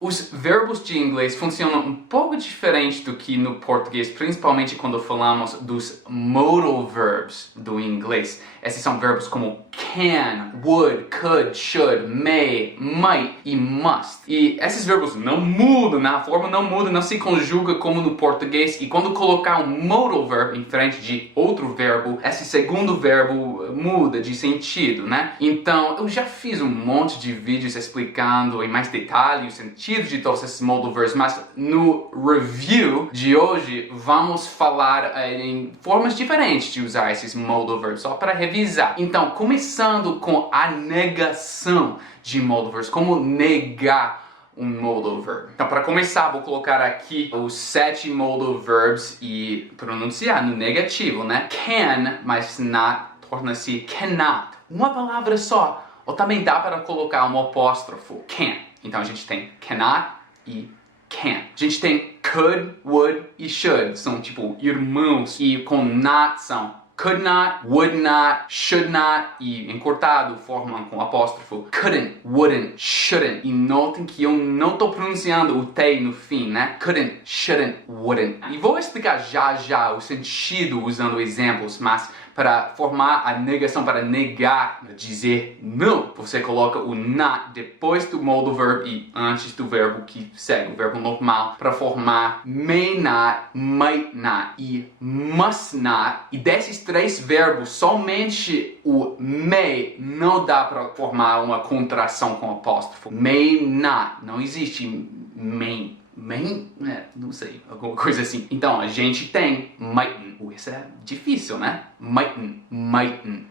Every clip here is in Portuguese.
Os verbos de inglês funcionam um pouco diferente do que no português, principalmente quando falamos dos modal verbs do inglês. Esses são verbos como can, would, could, should, may, might e must. E esses verbos não mudam, a forma não muda, não se conjuga como no português. E quando colocar um modal verb em frente de outro verbo, esse segundo verbo muda de sentido, né? Então, eu já fiz um monte de vídeos explicando em mais detalhe o sentido de todos esses modal verbs, mas no review de hoje vamos falar em formas diferentes de usar esses modal verbs, só para revisar. Então, começando com a negação de modal verbs, como negar um modal verb. Então, para começar, vou colocar aqui os 7 modal verbs e pronunciar no negativo, né? Can, mas not, torna-se cannot. Uma palavra só. Ou também dá para colocar um apóstrofo, can. Então a gente tem cannot e can't. A gente tem could, would e should. São tipo irmãos. E com not são could not, would not, should not. E encurtado formam com apóstrofo couldn't, wouldn't, shouldn't. E notem que eu não estou pronunciando o T no fim, né? Couldn't, shouldn't, wouldn't. E vou explicar já o sentido usando exemplos, mas para formar a negação, para negar, dizer não, você coloca o not depois do modal verb e antes do verbo que segue, o verbo normal, para formar may not, might not e must not. E desses 3 verbos, somente o may não dá para formar uma contração com apóstrofo. May not, não existe may. Não sei, alguma coisa assim. Então, a gente tem mightn't. Isso é difícil, né? Mightn't,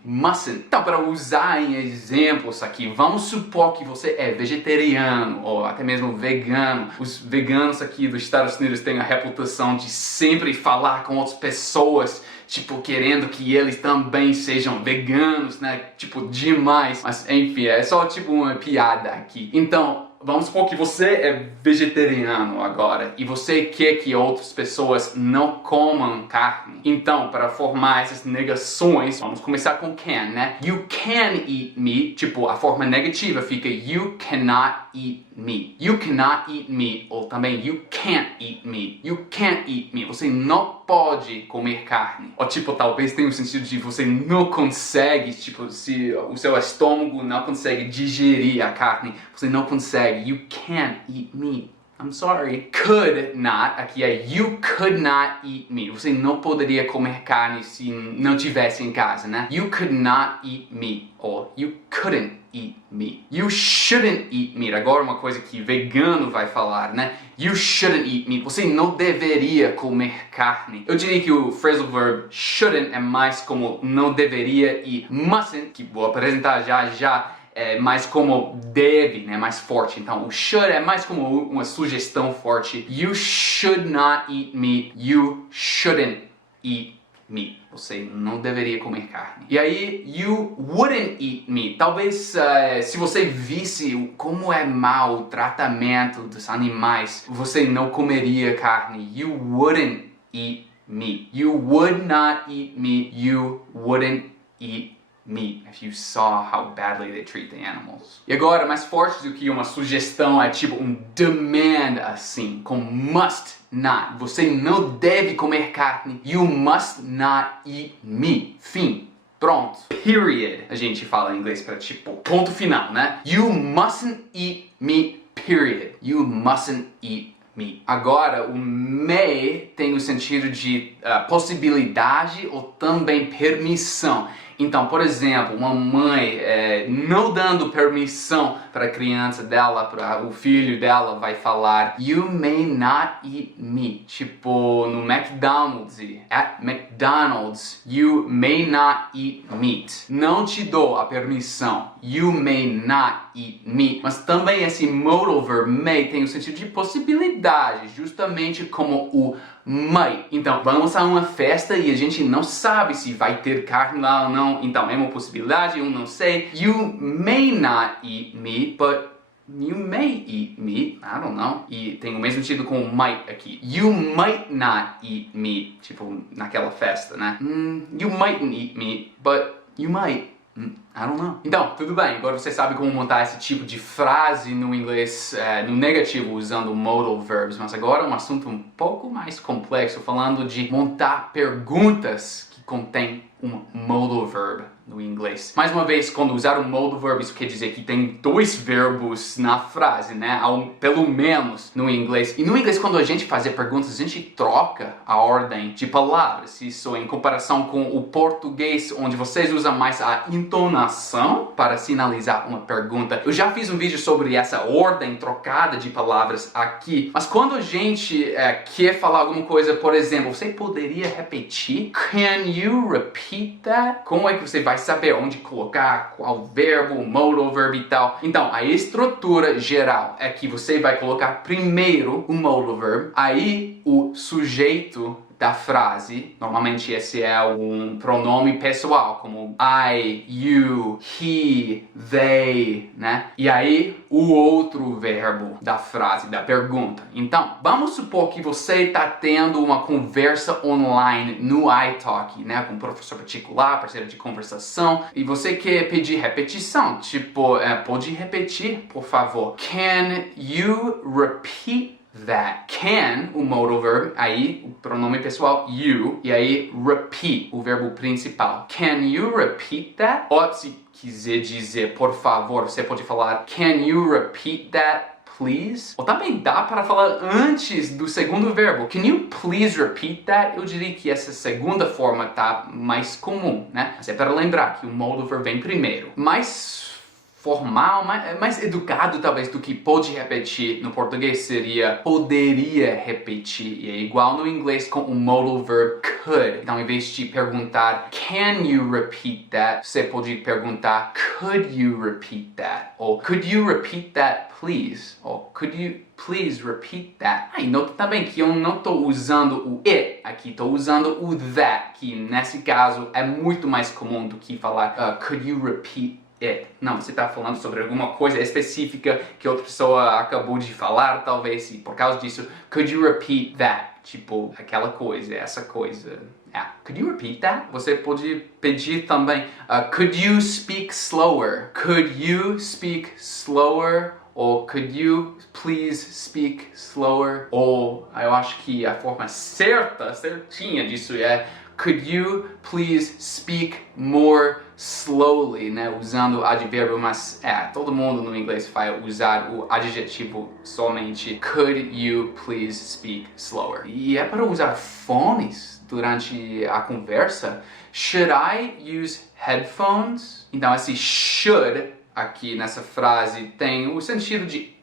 mustn't. Então, para usar em exemplos aqui, vamos supor que você é vegetariano ou até mesmo vegano. Os veganos aqui dos Estados Unidos têm a reputação de sempre falar com outras pessoas, tipo, querendo que eles também sejam veganos, né? Tipo, demais. Mas, enfim, é só tipo uma piada aqui. Então, vamos supor que você é vegetariano agora e você quer que outras pessoas não comam carne. Então, para formar essas negações, vamos começar com can, né? You can eat meat, tipo, a forma negativa fica you cannot eat meat. You cannot eat meat, ou também you can't eat meat. You can't eat meat. Você não pode comer carne. Ou tipo, talvez tenha um sentido de você não consegue, tipo, se o seu estômago não consegue digerir a carne, você não consegue. You can't eat meat. I'm sorry. Could not, aqui é you could not eat meat. Você não poderia comer carne se não tivesse em casa, né? You could not eat meat. Ou you couldn't eat meat. You shouldn't eat meat. Agora uma coisa que vegano vai falar, né? You shouldn't eat meat. Você não deveria comer carne. Eu diria que o phrasal verb shouldn't é mais como não deveria e mustn't, que vou apresentar já, é mais como deve, né? Mais forte. Então, o should é mais como uma sugestão forte. You should not eat meat. You shouldn't eat meat. Você não deveria comer carne. E aí, you wouldn't eat meat. Talvez, se você visse como é mau o tratamento dos animais, você não comeria carne. You wouldn't eat meat. You would not eat meat. You wouldn't eat meat if you saw how badly they treat the animals. E agora, mais forte do que uma sugestão, é tipo um demand assim, com must not. Você não deve comer carne. You must not eat meat. Fim. Pronto. Period. A gente fala em inglês para tipo ponto final, né? You mustn't eat meat. Period. You mustn't eat meat. Agora, o may tem o sentido de possibilidade ou também permissão. Então, por exemplo, uma mãe não dando permissão para a criança dela, para o filho dela, vai falar you may not eat meat. Tipo, no McDonald's, at McDonald's, you may not eat meat. Não te dou a permissão. You may not eat meat. Mas também esse modal verb may tem o sentido de possibilidade, justamente como o might. Então, vamos a uma festa e a gente não sabe se vai ter carne lá ou não. Então, é uma possibilidade, eu não sei. You may not eat meat, but you may eat meat. I don't know. E tem o mesmo sentido com might aqui. You might not eat meat. Tipo, naquela festa, né? You mightn't eat meat, but you might. I don't know. Então, tudo bem. Agora você sabe como montar esse tipo de frase no inglês, no negativo, usando modal verbs. Mas agora um assunto um pouco mais complexo, falando de montar perguntas que contêm um modal verb no inglês. Mais uma vez, quando usar um modal verb, isso quer dizer que tem dois verbos na frase, né? Pelo menos no inglês. E no inglês, quando a gente faz perguntas, a gente troca a ordem de palavras. Isso em comparação com o português, onde vocês usam mais a entonação para sinalizar uma pergunta. Eu já fiz um vídeo sobre essa ordem trocada de palavras aqui. Mas quando a gente quer falar alguma coisa, por exemplo, você poderia repetir? Can you repeat that? Como é que você vai saber onde colocar qual verbo, modal verb e tal? Então, a estrutura geral é que você vai colocar primeiro o modal verb, aí o sujeito da frase, normalmente esse é um pronome pessoal, como I, you, he, they, né? E aí o outro verbo da frase, da pergunta. Então, vamos supor que você está tendo uma conversa online no iTalk, né? Com um professor particular, parceiro de conversação, e você quer pedir repetição, tipo, pode repetir, por favor. Can you repeat that? Can, o modal verb, aí o pronome pessoal you, e aí repeat, o verbo principal. Can you repeat that? Ou se quiser dizer por favor, você pode falar Can you repeat that, please? Ou também dá para falar antes do segundo verbo. Can you please repeat that? Eu diria que essa segunda forma tá mais comum, né? Mas é para lembrar que o modal verb vem primeiro. Mais formal, mais educado talvez do que pode repetir no português seria poderia repetir, e é igual no inglês com o modal verb could. Então, em vez de perguntar can you repeat that, você pode perguntar could you repeat that? Ou could you repeat that please? Ou could you please repeat that? E nota também que eu não estou usando o it aqui, estou usando o that, que nesse caso é muito mais comum do que falar could you repeat it. Não, você está falando sobre alguma coisa específica que outra pessoa acabou de falar, talvez, e por causa disso, could you repeat that? Tipo, aquela coisa, essa coisa. Could you repeat that? Você pode pedir também, could you speak slower? Could you speak slower? Ou could you please speak slower? Ou eu acho que a forma certinha disso é could you please speak more slowly, né? Usando advérbio, mas todo mundo no inglês vai usar o adjetivo somente. Could you please speak slower? E é para usar fones durante a conversa. Should I use headphones? Então esse should aqui nessa frase tem o sentido de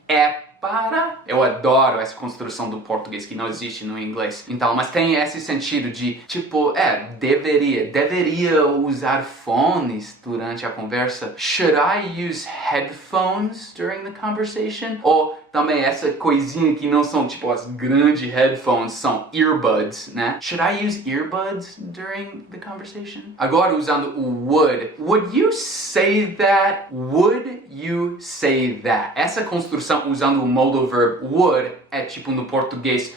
para. Eu adoro essa construção do português que não existe no inglês. Então, mas tem esse sentido de, tipo, deveria usar fones durante a conversa. Should I use headphones during the conversation? Ou também essa coisinha que não são, tipo, as grandes headphones, são earbuds, né? Should I use earbuds during the conversation? Agora, usando o would you say that? Would you say that? Essa construção usando o modal verb would é tipo no português,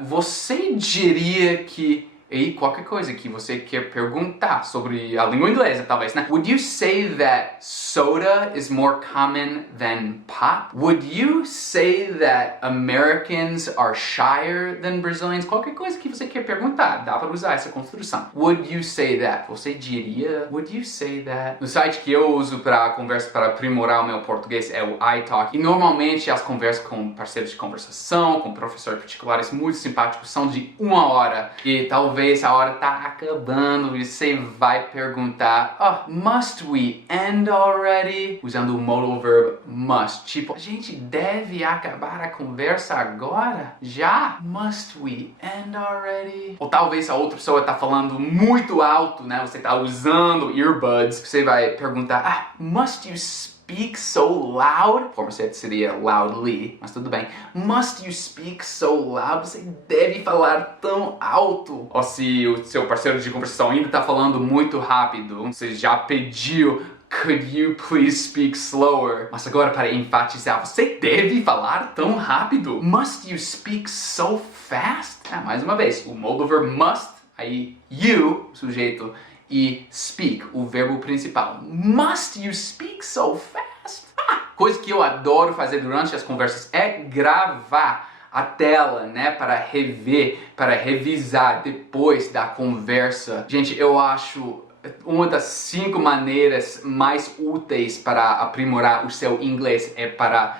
você diria que e qualquer coisa que você quer perguntar sobre a língua inglesa, talvez, né? Would you say that soda is more common than pop? Would you say that Americans are shyer than Brazilians? Qualquer coisa que você quer perguntar, dá para usar essa construção. Would you say that? Você diria? Would you say that? No site que eu uso para conversa, para aprimorar o meu português é o iTalk. E normalmente as conversas com parceiros de conversação, com professores particulares muito simpáticos são de 1 hora. E talvez a hora tá acabando e você vai perguntar must we end already? Usando o modal verb must. Tipo, a gente deve acabar a conversa agora? Já? Must we end already? Ou talvez a outra pessoa tá falando muito alto, né? Você tá usando earbuds. Você vai perguntar, must you speak so loud? Forma certa seria loudly, mas tudo bem. Must you speak so loud? Você deve falar tão alto. Ou se o seu parceiro de conversação ainda está falando muito rápido, você já pediu could you please speak slower? Mas agora para enfatizar, você deve falar tão rápido. Must you speak so fast? Mais uma vez, o modal verb must, aí you, sujeito, e speak, o verbo principal. Must you speak so fast? Coisa que eu adoro fazer durante as conversas é gravar a tela, né, para rever, para revisar depois da conversa. Gente, eu acho uma das 5 maneiras mais úteis para aprimorar o seu inglês é para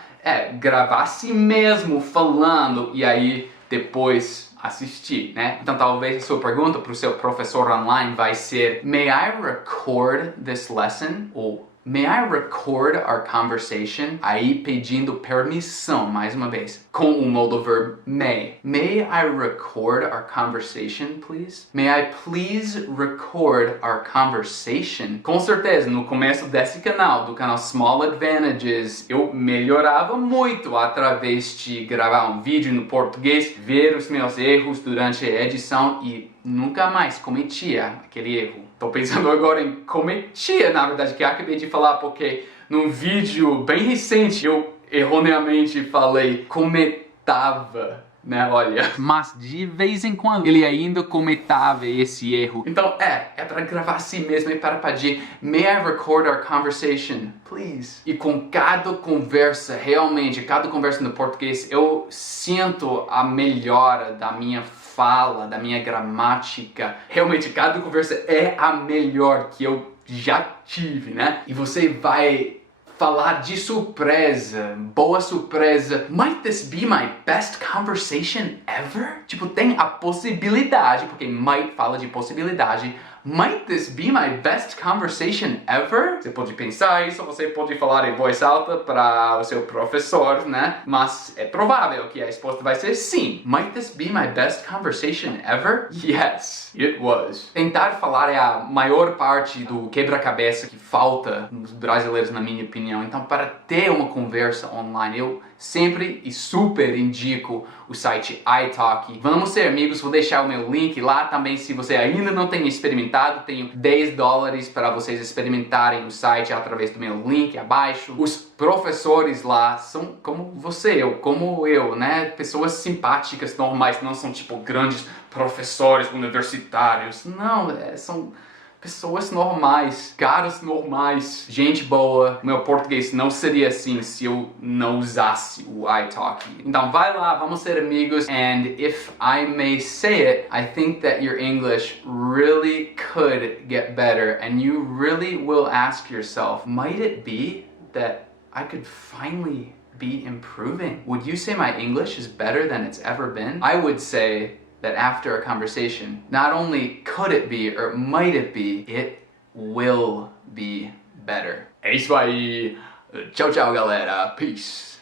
gravar a si mesmo falando e aí depois assistir, né? Então talvez a sua pergunta para o seu professor online vai ser: May I record this lesson? Ou May I record our conversation? Aí pedindo permissão, mais uma vez, com o modal verb may. May I record our conversation, please? May I please record our conversation? Com certeza, no começo desse canal, do canal Small Advantages, eu melhorava muito através de gravar um vídeo no português, ver os meus erros durante a edição e nunca mais cometia aquele erro. Tô pensando agora em cometia, na verdade, que eu acabei de falar, porque num vídeo bem recente eu erroneamente falei cometava, né, olha. Mas de vez em quando ele ainda cometava esse erro. Então é para gravar assim mesmo, é para pedir May I record our conversation, please? E com cada conversa, realmente, cada conversa no português, eu sinto a melhora da minha fala, da minha gramática. Realmente, cada conversa é a melhor que eu já tive, né? E você vai falar de surpresa, boa surpresa. Might this be my best conversation ever? Tipo, tem a possibilidade, porque might fala de possibilidade. Might this be my best conversation ever? Você pode pensar isso, você pode falar em voz alta para o seu professor, né? Mas é provável que a resposta vai ser sim. Might this be my best conversation ever? Yes, it was. Tentar falar é a maior parte do quebra-cabeça que falta nos brasileiros, na minha opinião. Então, para ter uma conversa online, eu sempre e super indico o site iTalki. Vamos ser amigos, vou deixar o meu link lá também. Se você ainda não tem experimentado, tenho $10 para vocês experimentarem o site através do meu link abaixo. Os professores lá são como você, como eu, né? Pessoas simpáticas, normais, não são tipo grandes professores universitários. Não, são pessoas normais, caras normais, gente boa. Meu português não seria assim se eu não usasse o iTalki. Então vai lá, vamos ser amigos. And if I may say it, I think that your English really could get better. And you really will ask yourself, might it be that I could finally be improving? Would you say my English is better than it's ever been? I would say that after a conversation, not only could it be or might it be, it will be better. É isso aí. Tchau, tchau, galera. Peace.